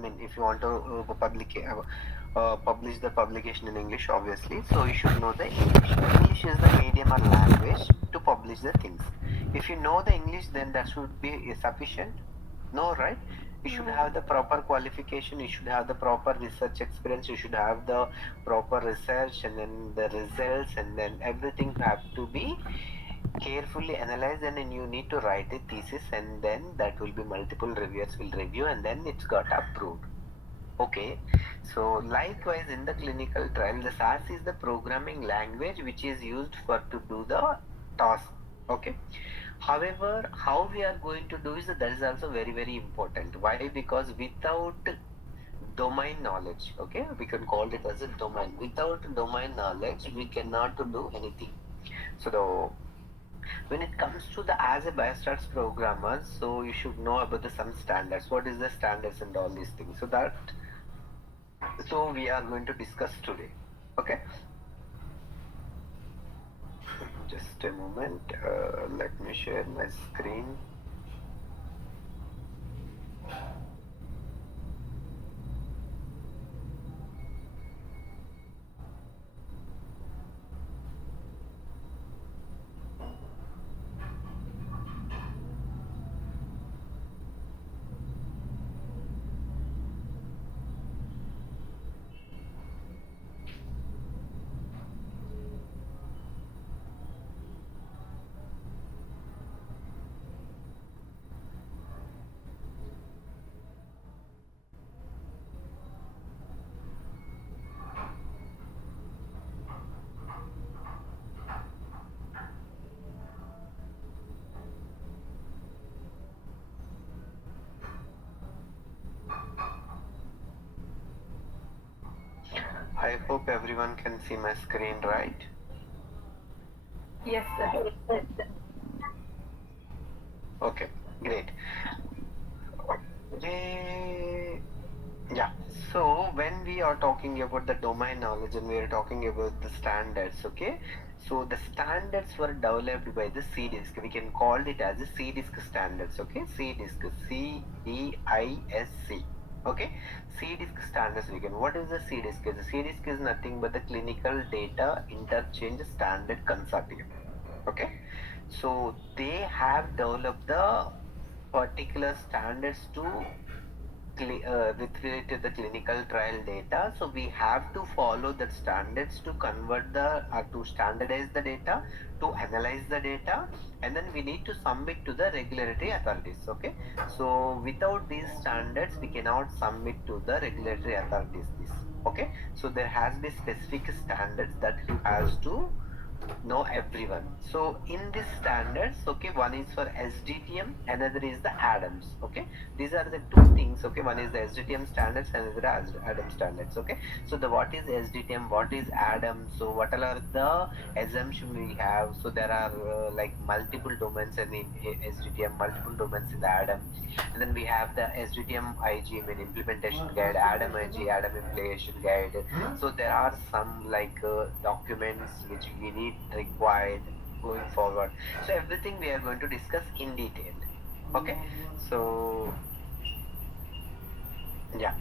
mean, if you want to publish the publication in English, obviously, so you should know the English. English is the medium or language to publish the things. If you know the English, then that should be sufficient. No, right? You should have the proper qualification, you should have the proper research experience, you should have the proper research, and then the results, and then everything have to be carefully analyzed, and then you need to write a thesis, and then that will be multiple reviewers will review, and then it's got approved. Okay, so likewise in the clinical trial, the SAS is the programming language which is used for to do the task. Okay, however, how we are going to do is that is also very very important. Why? Because without domain knowledge, okay, we can call it as a domain. Without domain knowledge, we cannot do anything. So when it comes to the as a biostats programmer, so you should know about the some standards. What is the standards and all these things? So we are going to discuss today. Okay. Just a moment. Let me share my screen. I hope everyone can see my screen, right? Yes, sir. Okay, great. Okay. Yeah. So when we are talking about the domain knowledge and we are talking about the standards, okay? So the standards were developed by the CDISC. We can call it as a CDISC standards, okay? CDISC, CDISC. Okay, CDISC standards we can. What is the CDISC? The CDISC is nothing but the Clinical Data Interchange Standard Consortium. Okay, so they have developed the particular standards to with related to the clinical trial data. So we have to follow the standards to convert the to standardize the data, to analyze the data, and then we need to submit to the regulatory authorities. Okay, so without these standards we cannot submit to the regulatory authorities this. Okay, so there has been specific standards that you has to know everyone. So in this standards, okay, one is for SDTM, another is the ADAMS. Okay, these are the two things. Okay, one is the SDTM standards, another is ADAMS standards. Okay, so the what is SDTM, what is ADAMS, so what are the assumption we have. So there are like multiple domains in SDTM, multiple domains in the ADAM, and then we have the SDTM IG, mean implementation guide, ADAM IG, ADAM implementation guide. So there are some like documents which we need required going forward. So everything we are going to discuss in detail. Okay, so yeah.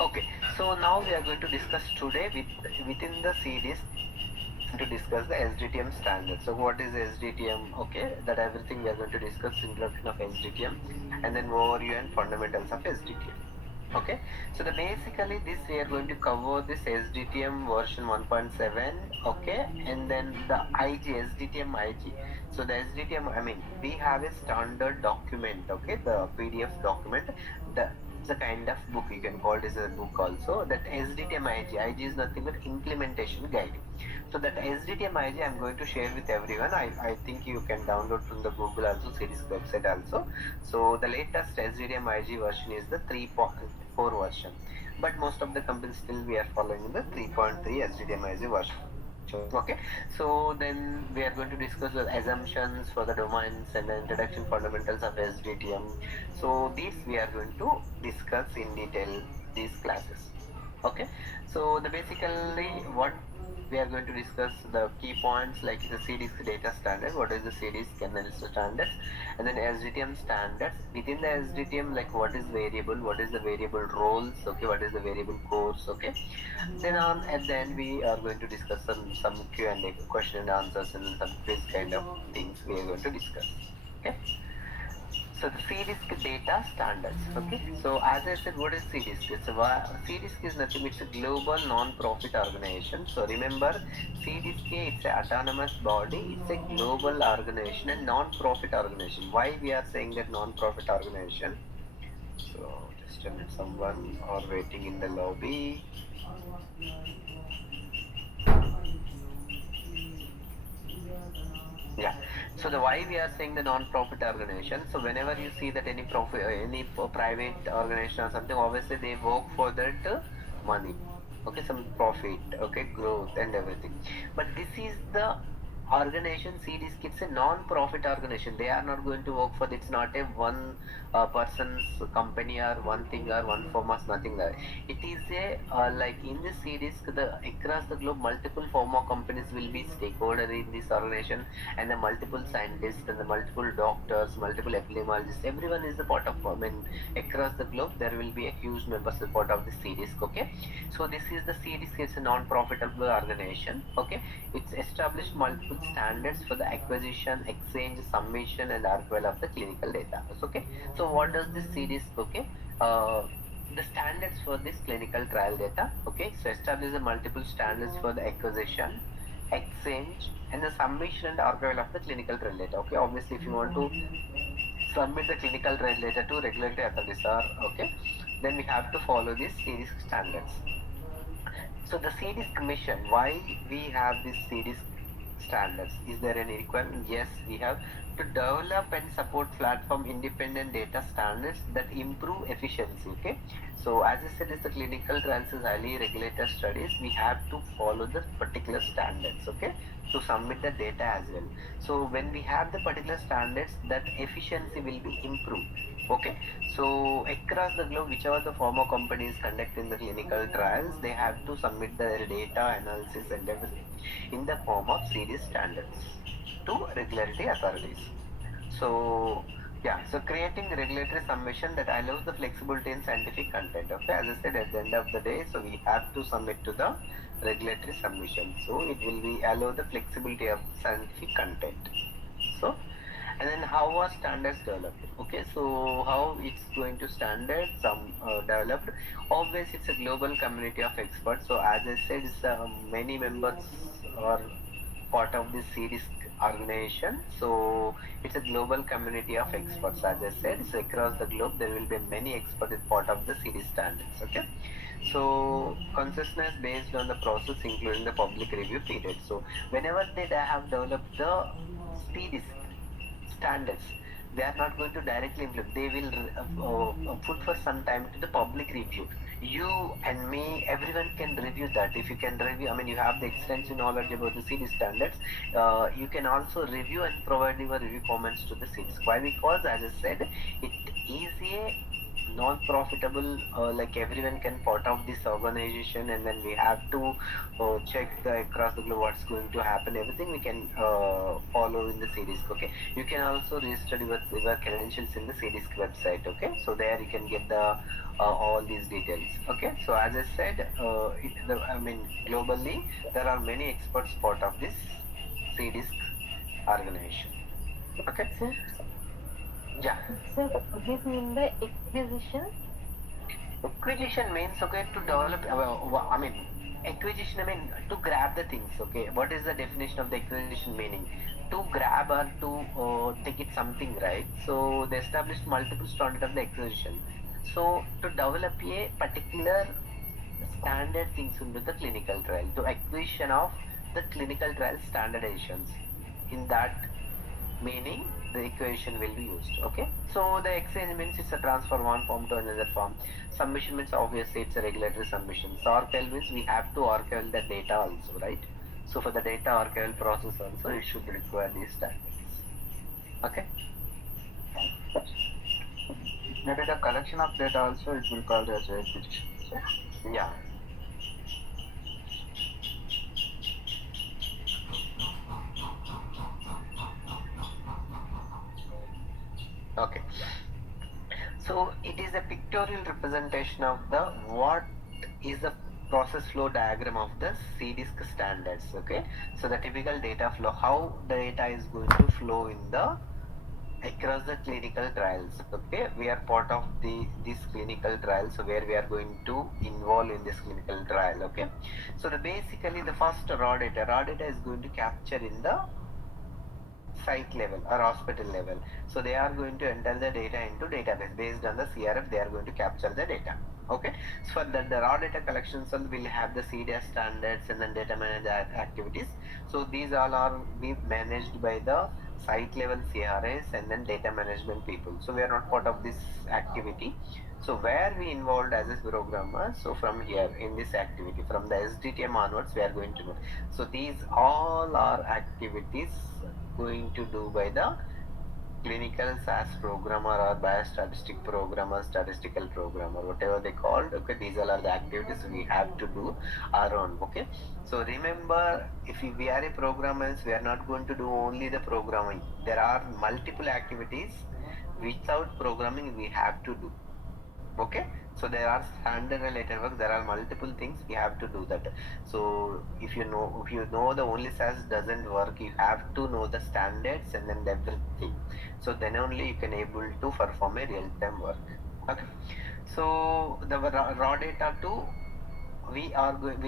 Okay, so now we are going to discuss today within the series to discuss the SDTM standards. So what is SDTM? Okay, that everything we are going to discuss introduction of SDTM, and then overview and fundamentals of SDTM. Okay, so the basically this we are going to cover this SDTM version 1.7. Okay, and then the IG SDTM IG. So the SDTM, I mean, we have a standard document. Okay, the PDF document. The it's a kind of book, you can call it as a book also. That SDTM IG. IG is nothing but implementation guide. So that SDTM IG I'm going to share with everyone. I think you can download from the Google also, series website also. So the latest SDTM IG version is the 3.4 version. But most of the companies still we are following the 3.3 SDTM IG version. Okay, so then we are going to discuss the assumptions for the domains and the introduction fundamentals of SDTM. So these we are going to discuss in detail these classes. Okay, so the basically what we are going to discuss the key points like the CDISC data standard, what is the CDISC analysis standards, and then SDTM standards. Within the SDTM, like what is variable, what is the variable roles, okay, what is the variable codes, okay. Then on at the end we are going to discuss some Q&A, question and answers, and then some quiz kind of things we are going to discuss. Okay. So the CDISC data standards. Okay. So as I said, what is CDISC? CDISC is nothing. It's a global non-profit organization. So remember, CDISC, it's a autonomous body. It's a global organization and non-profit organization. Why we are saying that non-profit organization? So just a minute, someone are waiting in the lobby. Yeah. So the why we are saying the non-profit organization. So whenever you see that any profit, private organization or something, obviously they work for that money. Okay, some profit, okay, growth and everything. But this is the organization. CDISC, it's a non-profit organization. They are not going to work for. It's not a one person's company or one thing or one firm or nothing like. It is a like in this CDISC, the across the globe, multiple pharma companies will be stakeholder in this organization, and the multiple scientists and the multiple doctors, multiple epidemiologists, everyone is a part of, I mean, across the globe, there will be a huge member support of the CDISC, okay. So this is the CDISC, it's a non-profitable organization, okay. It's established multiple standards for the acquisition, exchange, submission, and archival of the clinical data, okay. So what does this CDISC, okay, the standards for this clinical trial data, okay. So establish the multiple standards for the acquisition, exchange, and the submission and archival of the clinical trial data, okay. Obviously if you want to submit the clinical trial data to regulatory authorities or, okay, then we have to follow these CDISC standards. So the CDISC mission, why we have this CDISC standards? Is there any requirement? Yes, we have to develop and support platform independent data standards that improve efficiency. Okay, so as I said, is the clinical trials is highly regulated studies. We have to follow the particular standards. Okay, to submit the data as well. So when we have the particular standards, that efficiency will be improved. Okay, so across the globe, whichever the pharma companies conducting the clinical trials, they have to submit their data analysis and everything in the form of CDISC standards to regulatory authorities. So yeah, so creating regulatory submission that allows the flexibility in scientific content. Okay, as I said, at the end of the day, so we have to submit to the regulatory submission. So it will be allow the flexibility of scientific content. So, and then how are standards developed? Okay, so how it's going to standard some developed? Obviously, it's a global community of experts. So as I said, it's, many members are part of this CDISC organization. So it's a global community of experts. As I said, so across the globe, there will be many experts as part of the CDISC standards. Okay. So consciousness based on the process, including the public review period. So whenever they have developed the CDISC standards, they are not going to directly implement. They will put for some time to the public review. You and me, everyone can review that. If you can review, I mean, you have the extensive knowledge about the CDISC standards. You can also review and provide your review comments to the CDISC. Why? Because as I said, it is a non-profitable, like everyone can part of this organization, and then we have to check the across the globe what's going to happen, everything we can follow in the CDISC. Okay, you can also register your credentials in the CDISC website. Okay, so there you can get the all these details. Okay, so as I said, I mean, globally there are many experts part of this CDISC organization. Okay, So, yeah. so this means the acquisition. Acquisition means, okay, to develop, I mean, acquisition, I mean, to grab the things, okay. What is the definition of the acquisition meaning? To grab or to take it something, right? So they established multiple standard of the acquisition. So to develop a particular standard things into the clinical trial, to acquisition of the clinical trial standardizations. In that meaning, the equation will be used. Okay, so the exchange means it's a transfer one form to another form. Submission means obviously it's a regulatory submission. So archival means we have to archive the data also, right? So for the data archival process also, it should require these standards. Okay, Maybe the collection of data also it will call as acquisition. yeah. So it is a pictorial representation of the what is the process flow diagram of the CDISC standards. Okay, so the typical data flow, how the data is going to flow in the across the clinical trials. Okay, we are part of this clinical trial, so where we are going to involve in this clinical trial. Okay, so basically the first raw data is going to capture in the site level or hospital level. So they are going to enter the data into database based on the CRF. They are going to capture the data. Okay, so for the raw data collections will have the CDS standards and then data management activities. So these all are be managed by the site level CRAs and then data management people. So we are not part of this activity. So where we involved as a programmer, so from here in this activity, from the SDTM onwards, we are going to know. So these all are activities going to do by the clinical SAS programmer or biostatistic programmer, statistical programmer, whatever they called. Okay, these all are the activities we have to do our own. Okay, so remember, if we are a programmers, we are not going to do only the programming. There are multiple activities without programming we have to do. Okay, so there are standard related work, there are multiple things we have to do that. So if you know the only SAS doesn't work, you have to know the standards and then everything, so then only you can able to perform a real-time work. Okay, so the raw data too, we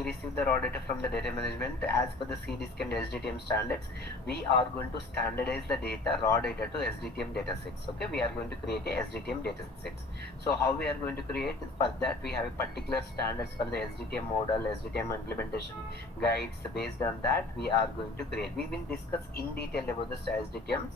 receive the raw data from the data management as per the CDISC and SDTM standards. We are going to standardize the data, raw data to SDTM data sets. Okay, we are going to create a SDTM data sets. So how we are going to create? For that we have a particular standards for the SDTM model, SDTM implementation guides. Based on that we are going to create. We will discuss in detail about the SDTMs.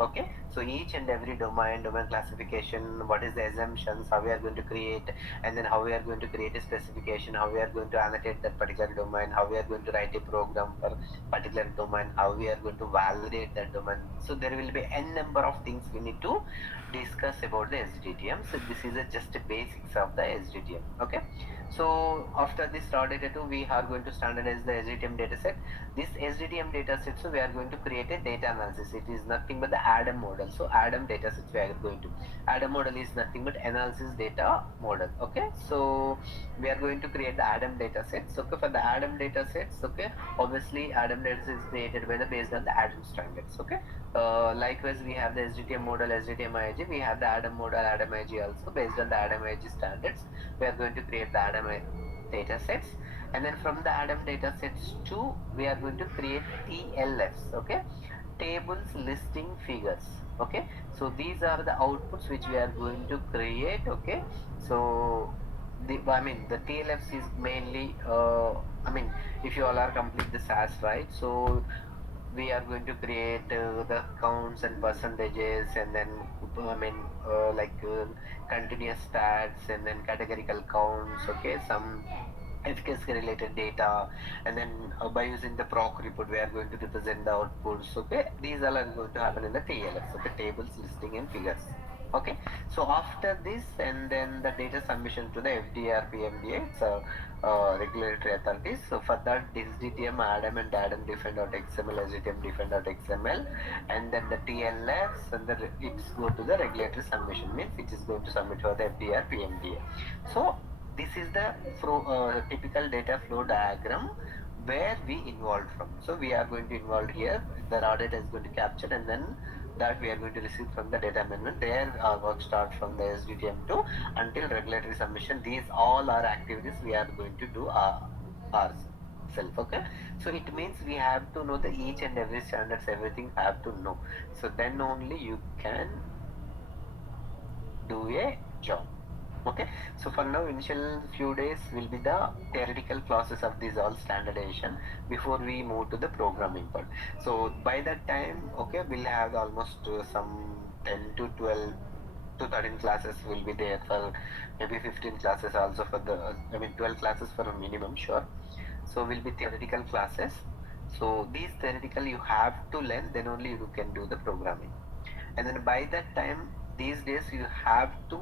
Okay, so each and every domain classification, what is the assumptions, how we are going to create, and then how we are going to create a specification, how we are going to annotate that particular domain, how we are going to write a program for particular domain, how we are going to validate that domain. So there will be n number of things we need to discuss about the SDTM. So this is just a basics of the SDTM. Okay, so after this raw data too, we are going to standardize the SDTM dataset. This SDTM dataset, so we are going to create a data analysis. It is nothing but the ADAM model. So ADAM dataset we are going to. ADAM model is nothing but analysis data model. Okay, so we are going to create the ADAM datasets. Okay, for the ADAM datasets, okay, obviously ADAM datasets is created by the based on the ADAM standards. Okay, likewise we have the SDTM model, SDTM IIG. We have the ADAM model, ADAM IIG also based on the ADAM IIG standards. We are going to create the ADAM datasets, and then from the ADAM datasets too, we are going to create TLFs. Okay, tables listing figures. Okay, so these are the outputs which we are going to create. Okay, so the TLFs is mainly if you all are complete the SAS, right, so we are going to create the counts and percentages, and then continuous stats and then categorical counts. Okay, some efficacy related data, and then by using the proc report we are going to represent the outputs. Okay, these all are going to happen in the TLFs. Okay, tables, listing and figures. Okay, so after this, and then the data submission to the FDR PMDA, it's regulatory authorities. So for that, this DTM, ADAM and ADAM define.xml, SDTM define.xml, and then the TLFs, and it's go to the regulatory submission, means it is going to submit for the FDR PMDA. So this is the typical data flow diagram where we involved from. So we are going to involve here, the raw data is going to capture, and then that we are going to receive from the data management. There our work starts from the SDTM2 until regulatory submission. These all are activities we are going to do ourselves. Okay, so it means we have to know the each and every standards, everything have to know. So then only you can do a job. Okay, so for now initial few days will be the theoretical classes of these all standardization before we move to the programming part. So by that time, okay, we'll have almost some 10 to 12 to 13 classes will be there, for maybe 15 classes also for the 12 classes for a minimum, sure. So will be theoretical classes. So these theoretical you have to learn, then only you can do the programming. And then by that time, these days you have to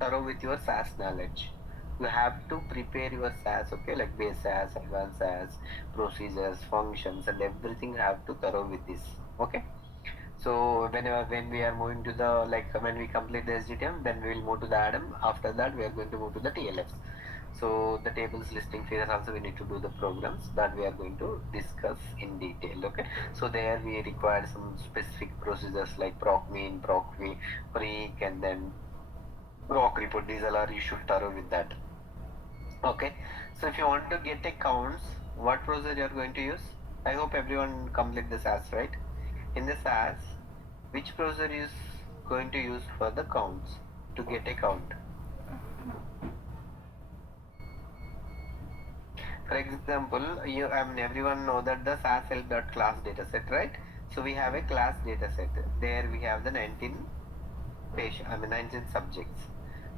thorough with your SAS knowledge. You have to prepare your SAS, okay, like base SAS, advanced SAS, procedures, functions, and everything have to thorough with this. Okay, So when we are moving to the, like when we complete the SGTM, then we will move to the ADAM. After that, we are going to move to the TLFs. So the tables, listing, features, also we need to do the programs that we are going to discuss in detail. Okay. So there we require some specific procedures like proc mean, proc freq, and then proc report. These all are, you should thorough with that. Okay. So if you want to get a counts, what procedure you are going to use? I hope everyone complete the SAS, right? In the SAS, which procedure is going to use for the counts to get a count? For example, everyone know that the SAS help.class dataset, right? So we have a class dataset. There we have the 19 19 subjects.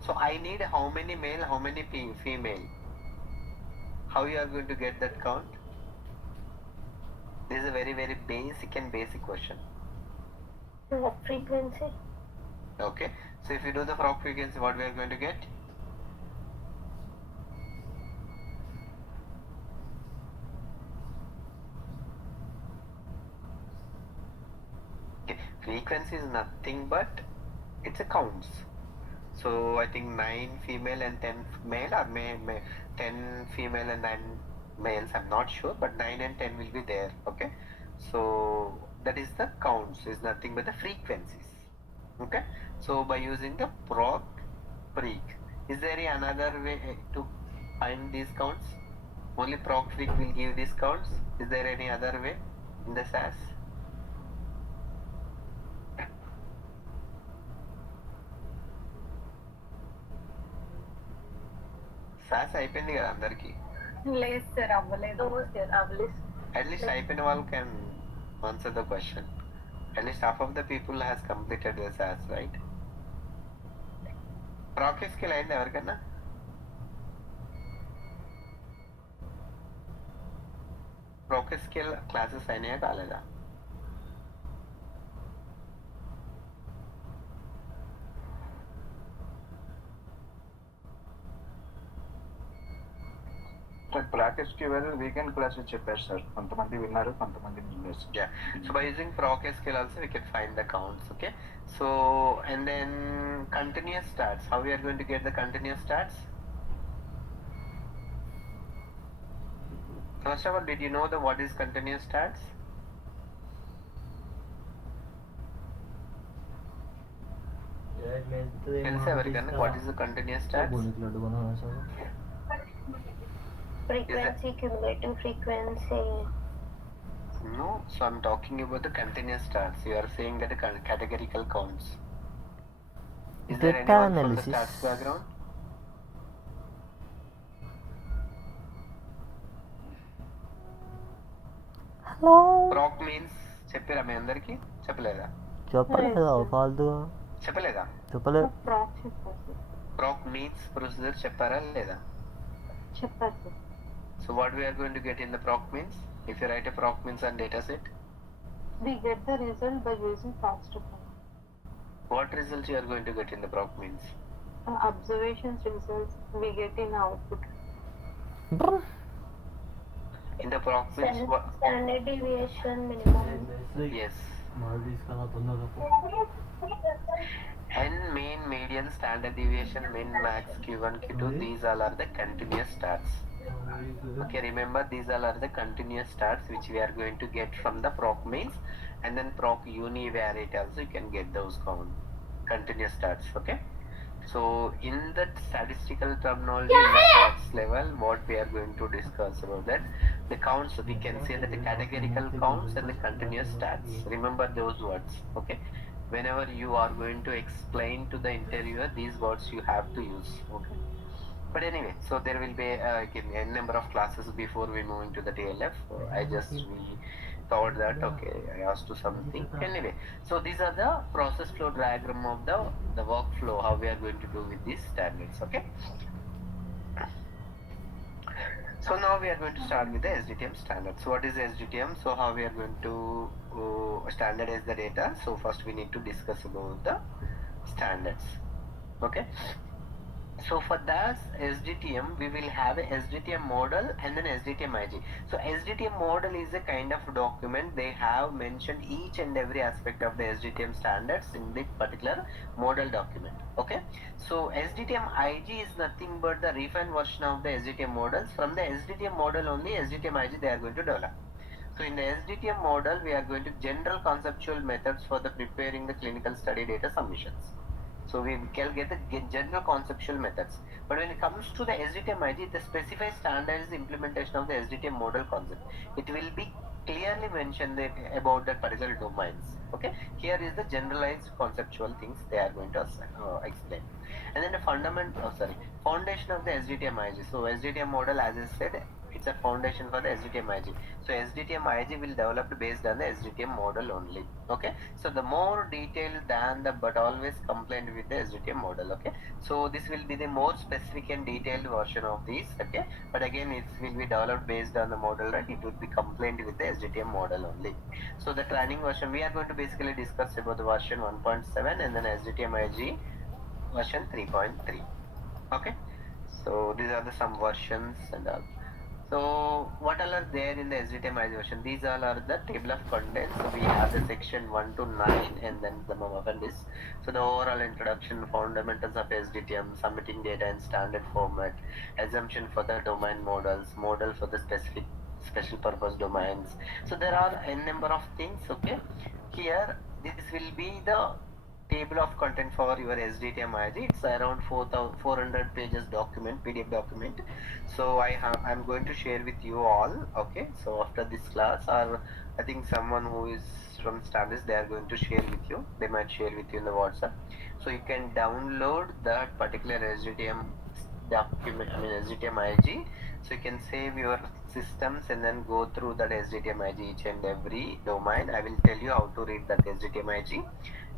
So I need how many male, how many female? How you are going to get that count? This is a very basic question. What frequency? Okay. So if you do the frog frequency, what we are going to get? Okay. Frequency is nothing but it's a counts. So I think 9 female and 10 male, or 10 female and 9 males, I'm not sure, but 9 and 10 will be there. Okay. So that is the counts, is nothing but the frequencies. Okay. So by using the proc freq, is there any another way to find these counts? Only proc freq will give these counts. Is there any other way in the SAS? SAS అయిపోయింది కదా అందరికి. లేదు sir అవ్వలేదు sir అవ్వలేదు. At least అయిపోయిన వాళ్ళు can answer the question. At least half of the people has completed the SAS, right? Proc skill అయింది ఎవరికన్నా? Proc skill క్లాసెస్ అయినాయా కాలేదా? ప్రాక్టీస్ కి వెళ్ళి వీకెండ్ క్లాసెస్ చెప్పారు సార్, కొంతమంది విన్నారు, కొంతమంది విన్నారు. Yeah. So by using proc skill also we can find the counts. Okay. So and then continuous stats. How we are going to get the continuous stats? First of all, did you know the what is continuous stats? తెలుసా ఎవరికన్నా what is the continuous stats? Frequency, cumulative frequency. No, so I'm talking about the continuous stats. You are saying that the categorical counts. Is there Data anyone from the analysis. stats background? Hello Proc means చెప్పారా మీ అందరికి? చెప్పలేదా? చెప్పలేదా ఫాల్తుగా చెప్పలేదా? చెప్పలేదు. ప్రాక్ చెప్పారు sir. Proc means procedure చెప్పారా లేదా? చెప్పారు sir. So what we are going to get in the proc means? If you write a proc means on data set, We get the result by using procs to find. what results you are going to get in the proc means? Observations results we get in output. In the proc means what? Standard deviation minimum. Yes. And mean, median, standard deviation, min, max, Q1, Q2, these all are the continuous stats. Okay, remember these all are the continuous stats which we are going to get from the proc means, and then proc univariate also you can get those continuous stats. Okay, so in that statistical terminology in the stats level, what we are going to discuss about that, the counts, we can say that the categorical counts and the continuous stats. Remember those words. Okay, whenever you are going to explain to the interviewer, these words you have to use. Okay, but anyway, so there will be a number of classes before we move into the TLF. We thought that okay, I asked to something. Anyway, so these are the process flow diagram of the workflow, how we are going to do with these standards. Okay, so now we are going to start with the SDTM standards. So what is SDTM? So how we are going to standardize the data? So first we need to discuss about the standards. Okay, So for this SDTM, we will have a SDTM model and then SDTM IG. So SDTM model is a kind of document. They have mentioned each and every aspect of the SDTM standards in the particular model document. Okay. So SDTM IG is nothing but the refined version of the SDTM models. From the SDTM model only, SDTM IG they are going to develop. So in the SDTM model, we are going to general conceptual methods for the preparing the clinical study data submissions. So we can get the general conceptual methods. But when it comes to the SDTM IG, the specified standards implementation of the SDTM model concept. It will be clearly mentioned about that particular domains. Okay, here is the generalized conceptual things they are going to explain. And then the foundation of the SDTM IG. So SDTM model, as I said, it's a foundation for the SDTM IG. So SDTM IG will develop based on the SDTM model only. Okay, so the more detailed than the but always compliant with the SDTM model. Okay, so this will be the more specific and detailed version of these. Okay, but again it will be developed based on the model, right? It would be compliant with the SDTM model only. So the training version, we are going to basically discuss about the version 1.7 and then SDTM IG version 3.3. Okay, so these are the some versions and all. So what all are there in the SDTM version? These all are the table of contents. So we have the section 1 to 9 and then the appendix. So the overall introduction, fundamentals of SDTM, submitting data in standard format, assumption for the domain models, model for the specific special purpose domains. So there are a number of things. Okay, here this will be the table of content for your SDTM IG. It's around 400 pages document, PDF document. So I'm going to share with you all. Okay, so after this class, or I think someone who is from Standards, they are going to share with you. They might share with you in the WhatsApp. So you can download that particular SDTM document, I mean SDTM IG. So you can save your systems and then go through that SDTM IG each and every domain. I will tell you how to read that SDTM IG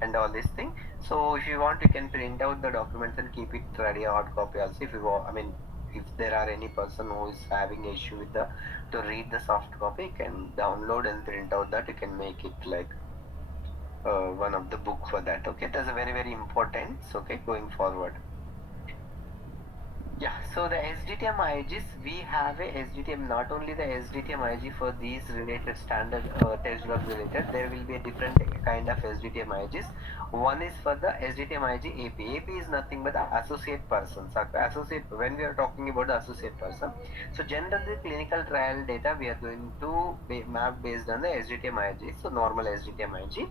and all this thing. So if you want, you can print out the documents and keep it ready, hard copy also. If you want, I mean, if there are any person who is having issue with the to read the soft copy, you can download and print out that. You can make it like one of the book for that. Okay, that's a very important. Okay, going forward. Yeah, so the SDTM IGs, we have a SDTM, not only the SDTM IG for these related standard test drug related, there will be a different kind of SDTM IGs. One is for the SDTM IG AP. AP is nothing but the associate persons. Associate, when we are talking about the associate person, so generally clinical trial data we are going to map based on the SDTM IG, so normal SDTM IG.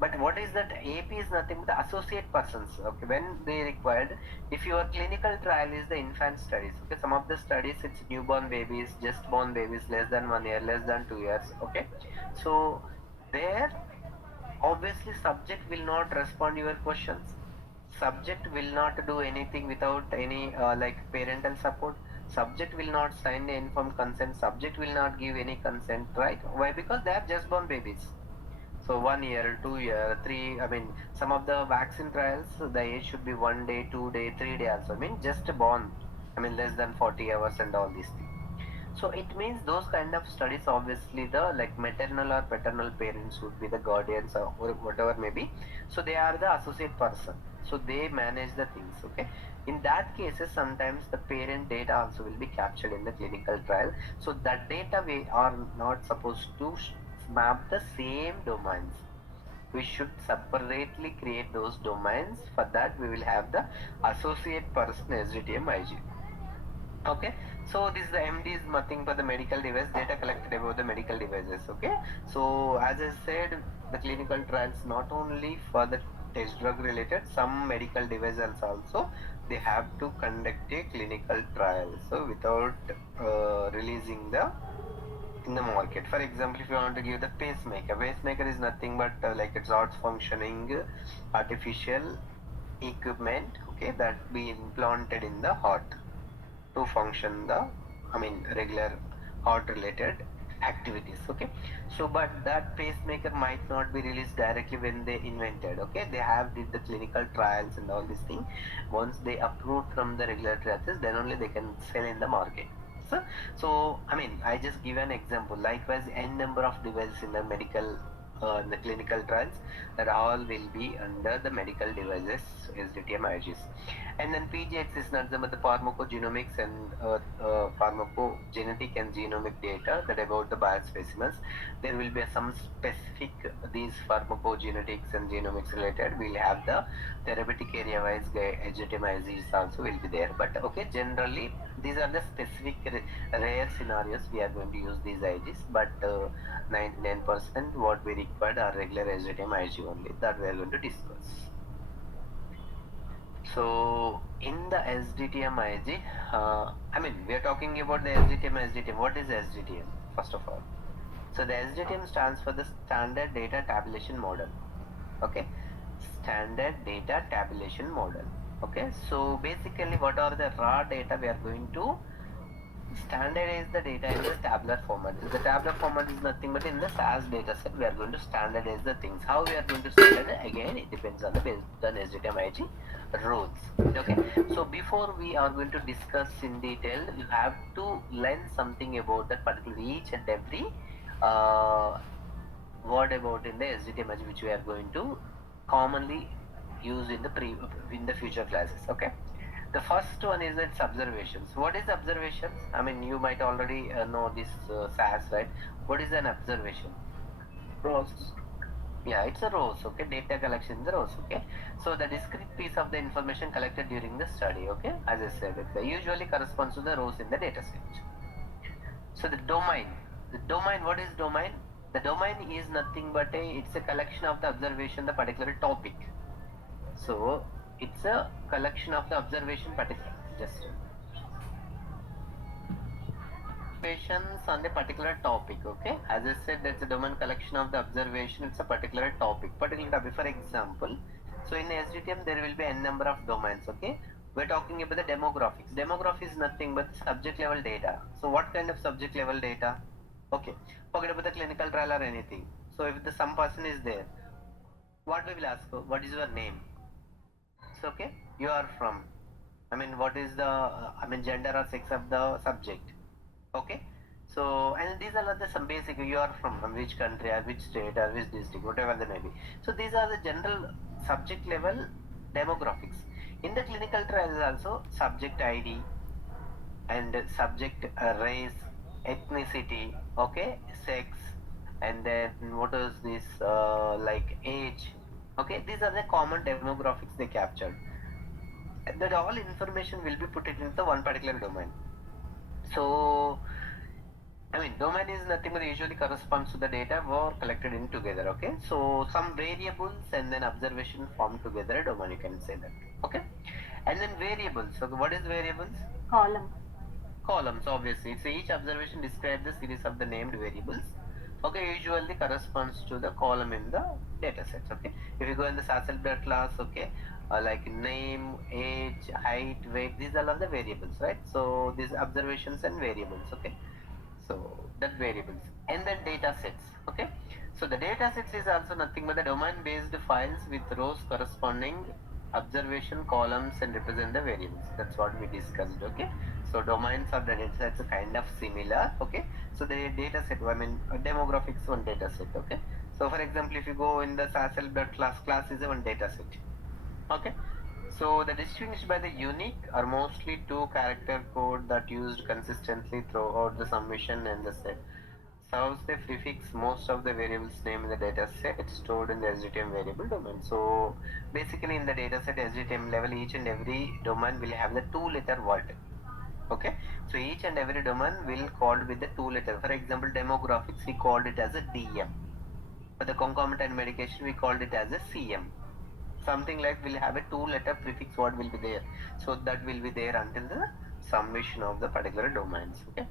But what is that? AP is nothing but the associate persons. Okay, when they required, if your clinical trial is the infant studies, okay, some of the studies it's newborn babies, just born babies, less than 1 year, less than 2 years. Okay, so there obviously subject will not respond your questions. Subject will not do anything without any like parental support. Subject will not sign the informed consent. Subject will not give any consent, right? Why? Because they are just born babies. So 1 year, 2 year, three. I mean, some of the vaccine trials, the age should be 1 day, 2 day, 3 day also. I mean, just born. I mean, less than 40 hours and all these things. So it means those kind of studies, obviously, the like maternal or paternal parents would be the guardians or whatever maybe. So they are the associate person. So they manage the things. Okay. In that cases, sometimes the parent data also will be captured in the clinical trial. So that data we are not supposed to map the same domains. We should separately create those domains. For that, we will have the associate person SDTM IG. Okay, so this is the MD is nothing but the medical device data collected about the medical devices. Okay, so as I said, the clinical trials not only for the test drug related, some medical devices also they have to conduct a clinical trial. So without releasing the in the market. For example, if you want to give the pacemaker is nothing but like it's heart functioning artificial equipment. Okay, that be implanted in the heart to function the regular heart related activities. Okay, so but that pacemaker might not be released directly when they invented. Okay, they have did the clinical trials and all these things. Once they approved from the regulatory access, then only they can sell in the market. So I just give an example. Likewise, n number of devices in the medical in the clinical trials that all will be under the medical devices SDTM IGs. And then PGX is nothing but the pharmacogenomics and pharmacogenetic and genomic data that about the biospecimens. There will be some specific these pharmacogenetics and genomics related. We'll have the therapeutic area wise HTMIs also will be there. But okay, generally these are the specific rare scenarios we are going to use these IGs. But 99% what we required are regular HTMIG only that we are going to discuss. So in the SDTM-IG, we are talking about the SDTM. What is SDTM? First of all, so the SDTM stands for the Standard Data Tabulation Model. Okay, Standard Data Tabulation Model. Okay, so basically, what are the raw data we are going to standardize the data in the tabular format. The tabular format is nothing but in the SAS data set we are going to standardize the things. How we are going to standardize, again it depends on the based on SDTM-IG rules. Okay, so before we are going to discuss in detail, you have to learn something about that particular each and every word about in the SDTM-IG which we are going to commonly use in the future classes. Okay. The first one is its observations. What is observations? You might already know this SAS, right? What is an observation? Rows. Yeah, it's a rows, okay? Data collection in the rows, okay? So the discrete piece of the information collected during the study, okay? As I said, it usually corresponds to the rows in the data set. So the domain, what is domain? The domain is nothing but it's a collection of the observation, the particular topic. So it's a collection of the observation particular observations on a particular topic. Okay, as I said, that's a domain collection of the observation. It's a particular topic. For example, so in SDTM there will be n number of domains. Okay, we're talking about the demographics. Demography is nothing but subject level data. So what kind of subject level data? Okay, forget about the clinical trial or anything. So if some person is there, what we will ask? What is your name? So okay, you are from, what is the gender or sex of the subject? Okay, so and these are the some basic, you are from which country or which state or which district, whatever they may be. So these are the general subject level demographics. In the clinical trials also subject ID and subject race, ethnicity, okay, sex, and then what is this like age. Okay, these are the common demographics they captured. And that all information will be put into the one particular domain. So domain is nothing but usually corresponds to the data were collected in together. Okay, so some variables and then observation formed together a domain, you can say that. Okay, and then variables. So what is variables? Columns, obviously. It's each observation describes the series of the named variables. Okay, usually corresponds to the column in the data sets. Okay, if you go in the Sasselberg class, okay, like name, age, height, weight, these are all the variables, right? So these observations and variables. Okay, so that variables and then data sets. Okay, so the data sets is also nothing but the domain based files with rows corresponding observation columns and represent the variables. That's what we discussed. Okay, so domains of the data sets are kind of similar. Okay, so the data set, demographics one data set. Okay, so for example, if you go in the Sasselberg class is a one data set. Okay, so the distinguished by the unique are mostly two character code that used consistently throughout the submission and the set. Serves the prefix most of the variables name in the data set stored in the SDTM variable domain. So basically in the data set SDTM level, each and every domain will have the 2-letter word. Okay, so each and every domain will called with the 2-letter. For example, demographics we called it as a DM. For the concomitant medication we called it as a CM. Something like will have a 2-letter prefix word will be there. So that will be there until the submission of the particular domains. Okay.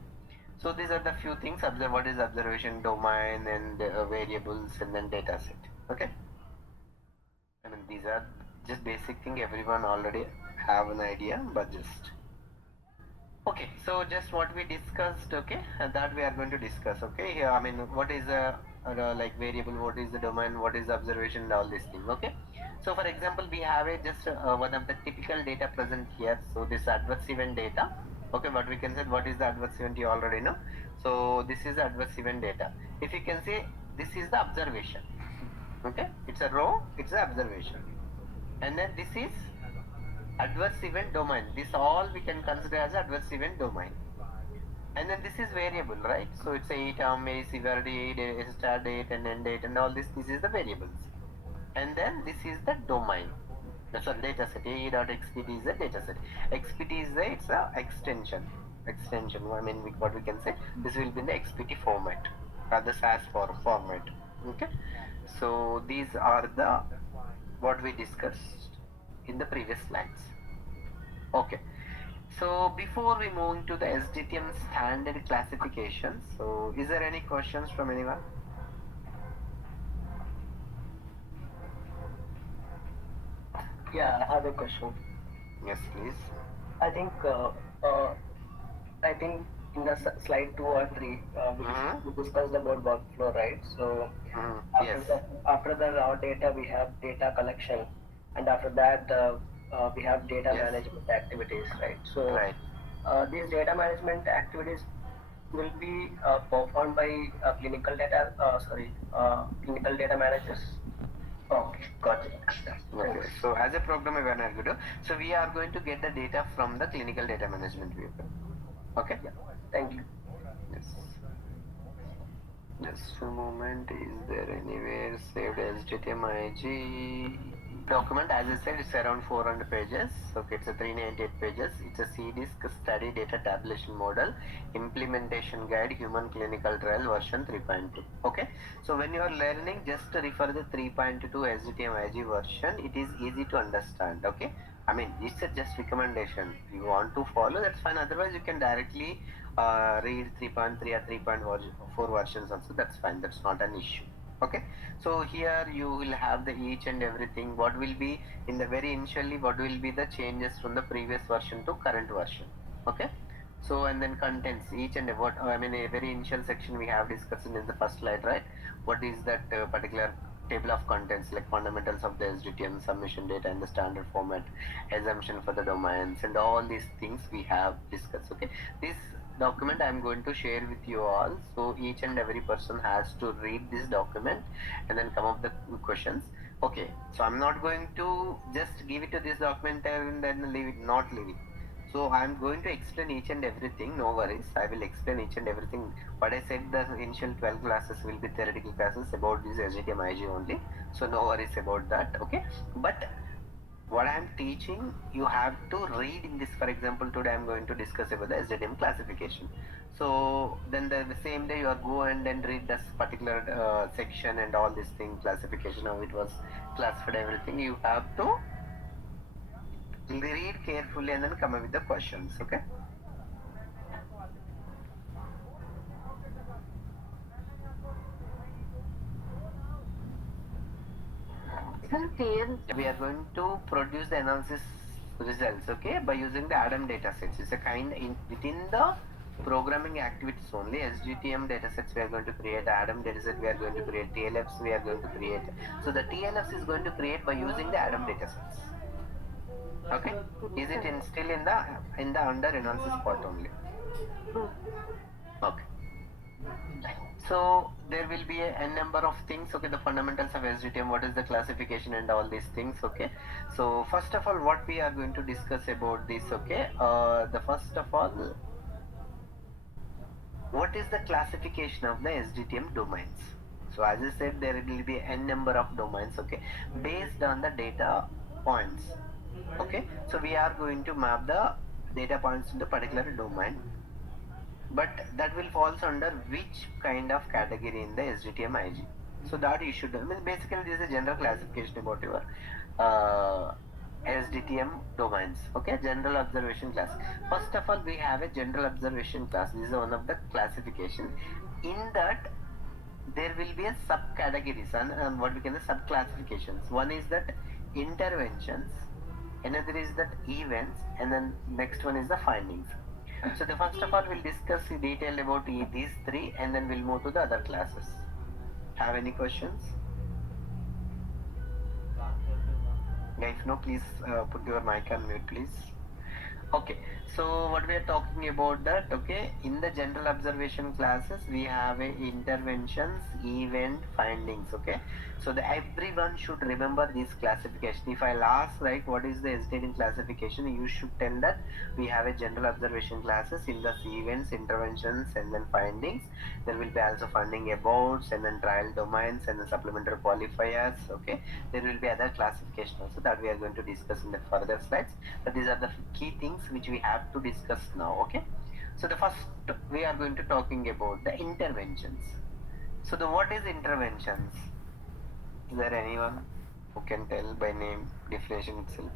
So these are the few things. Observe what is observation, domain, and variables, and then data set. Okay. These are just basic thing. Everyone already have an idea, but just okay. So just what we discussed. Okay, and that we are going to discuss. Okay. Here, what is like variable? What is the domain? What is observation? And all these things. Okay. So for example, we have a just one of the typical data present here. So this adverse event data. Okay, but we can say what is the adverse event, you already know. So this is the adverse event data. If you can say this is the observation. Okay, it's a row, it's the observation. And then this is Adverse event domain. This all we can consider as adverse event domain. And then this is variable, right? So it's a term, a severity, a start date and end date and all this. This is the variables. And then this is the domain. Sorry, data set. A.xpt is a data set. XPT is it's a extension. I mean, what we can say, this will be in the XPT format, or the SAS format. Okay. So these are the what we discussed in the previous slides. Okay. So before we move to the SDTM standard classification, so is there any questions from anyone? Yeah, I have a question. Yes, please. I think in the slide 2 or 3, we discussed about workflow, right? So Yes. after the raw data, we have data collection, and after that, we have data Yes. management activities, right? So Right. these data management activities will be performed by clinical data managers. Okay, got it. Okay. So as a programmer, we are not good. So we are going to get the data from the clinical data management view. Okay. Yeah, thank you. Yes. Just a moment. Is there anywhere saved HTML document? As I said, it's around 400 pages. Okay, it's a 398 pages. It's a C-disk study data tabulation model, implementation guide, human clinical trial version 3.2. Okay, so when you are learning, just refer the 3.2 HTML version. It is easy to understand. Okay, I mean, it's a just recommendation. If you want to follow, that's fine. Otherwise, you can directly read 3.3 or 3.4 versions also. That's fine. That's not an issue. Okay, so here you will have the each and everything. What will be in the very initially, what will be the changes from the previous version to current version. Okay, so and then contents, each and what I mean, a very initial section we have discussed in the first slide, right? What is that particular table of contents, like fundamentals of the SDTM, submission data in the standard format, assumption for the domains, and all these things we have discussed. Okay, this document I'm going to share with you all, so each and every person has to read this document and then come up the questions. Okay, so I'm not going to just give it to this document and then not leave it. So I'm going to explain each and everything. No worries, I will explain each and everything. But I said the initial 12 classes will be theoretical classes about this SDTM IG only, so no worries about that. Okay, but what I am teaching, you have to read in this. For example, today I am going to discuss about the SDTM classification. So then the same day you are go and then read this particular section and all this thing, classification, how it was classified, everything. You have to read carefully and then come up with the questions. Okay. We are going to produce the analysis results, okay, by using the ADAM datasets. It's a kind within the programming activities only. SDTM datasets we are going to create, ADAM dataset we are going to create, TLFs we are going to create. So the TLFs is going to create by using the ADAM datasets. Okay, is it still in the under analysis part only? Okay. So there will be a number of things. Okay, the fundamentals of SDTM, what is the classification and all these things. Okay, so first of all, what we are going to discuss about this. Okay, the first of all, what is the classification of the SDTM domains? So as I said, there will be n number of domains. Okay, based on the data points. Okay, so we are going to map the data points to the particular domain, but that will falls under which kind of category in the SDTM IG. So that you should, I mean, basically this is a general classification about your SDTM domains. Okay, general observation class. First of all, we have a general observation class. This is one of the classification. In that, there will be a subcategories and what we can say sub classifications. One is that interventions, another is that events, and then next one is the findings. So the first of all, we'll discuss in detail about these three, and then we'll move to the other classes. Have any questions? If no, please put your mic on mute, please. Okay, so what we are talking about that, okay, in the general observation classes, we have a interventions, event, findings, okay. So the everyone should remember this classification. If I'll ask, right, what is the hesitating classification, you should tell that we have a general observation classes in the events, interventions, and then findings. There will be also funding aborts, and then trial domains, and then supplementary qualifiers, okay. There will be other classification also that we are going to discuss in the further slides. But these are the key things which we have to discuss now, okay. So the first we are going to talking about the interventions. So the what is interventions? Is there anyone who can tell by name definition itself?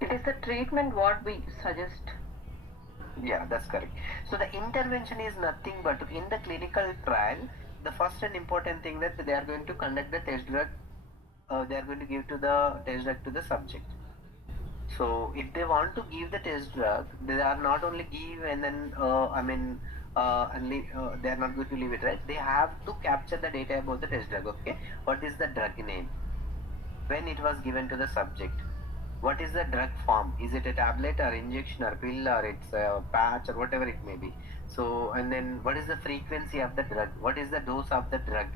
It is the treatment what we suggest. Yeah, that's correct. So the intervention is nothing but in the clinical trial, the first and important thing that they are going to conduct the test drug, they are going to give to the test drug to the subject. So if they want to give the test drug, they are not only give and then they are not going to leave it, right? They have to capture the data about the test drug. Okay, what is the drug name? When it was given to the subject? What is the drug form? Is it a tablet or injection or pill or it's a patch or whatever it may be? So and then what is the frequency of the drug? What is the dose of the drug?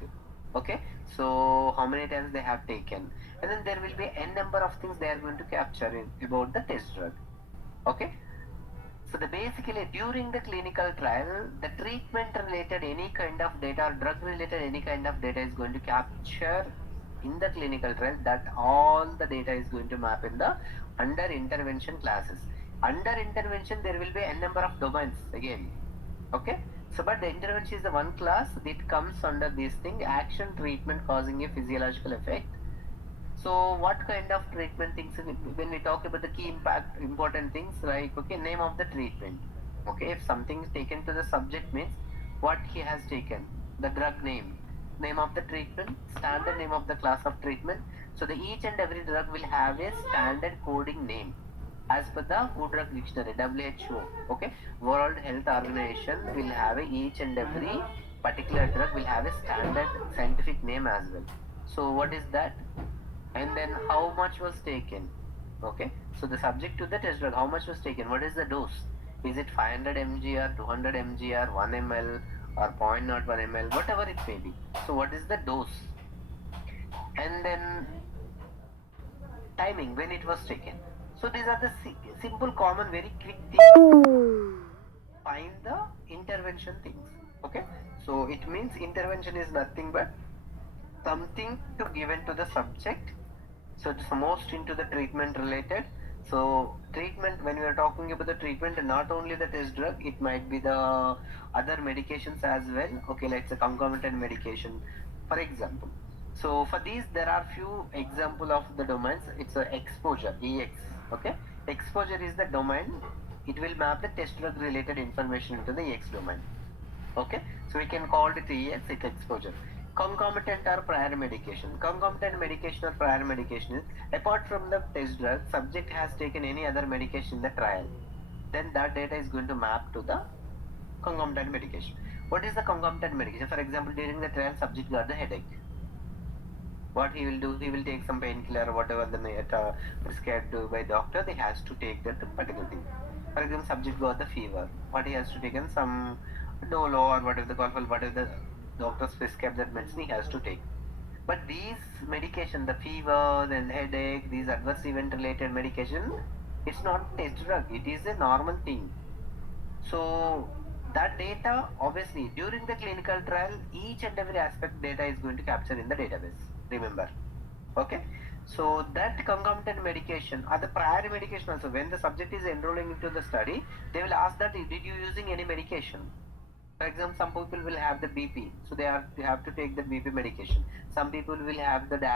Okay, so how many times they have taken, and then there will be n number of things they are going to capture about the test drug. Okay, so the basically during the clinical trial, the treatment related any kind of data or drug related any kind of data is going to capture in the clinical trial. That all the data is going to map in the under intervention classes. Under intervention there will be n number of domains again. Okay, so but the intervention is the one class that comes under this thing, action, treatment causing a physiological effect. So what kind of treatment things when we talk about the key impact important things, like okay, name of the treatment. Okay, if something is taken to the subject means what he has taken, the drug name of the treatment, standard name of the class of treatment. So the each and every drug will have a standard coding name as per the Food Drug Dictionary, WHO. Okay, World Health Organization will have a, each and every particular drug will have a standard scientific name as well. So what is that? And then how much was taken? Okay, so the subject to the test drug, how much was taken? What is the dose? Is it 500 mg or 200 mg or 1 ml or 0.01 ml, whatever it may be? So what is the dose? And then timing when it was taken. So these are the simple, common, very quick things. Find the intervention things. Okay, so it means intervention is nothing but something to given to the subject. So it's most into the treatment related. So treatment, when we are talking about the treatment, not only the test drug, it might be the other medications as well. Okay, like the concomitant medication, for example. So for these, there are few example of the domains. It's a exposure, EX. Okay, exposure is the domain. It will map the test drug related information into the EX domain. Okay, so we can call it EX, it's exposure. Concomitant or prior medication. Concomitant medication or prior medication is apart from the test drug, subject has taken any other medication in the trial. Then that data is going to map to the concomitant medication. What is the concomitant medication? For example, during the trial, subject got the headache. What he will do, he will take some painkiller or whatever the prescribed by doctor, he has to take that particular thing. For example, subject got the fever. What he has to take in some Dolo or whatever the call for, whatever the doctors prescribe that medicine he has to take. But these medication, the fever, then headache, these adverse event related medication, it's not test drug. It is a normal thing. So that data, obviously, during the clinical trial, each and every aspect data is going to capture in the database. Remember, okay? So that concomitant medication or the prior medication also, when the subject is enrolling into the study, they will ask that did you using any medication? For example, some people will have the BP, so they have to take the BP medication. Some people will have the diabetes.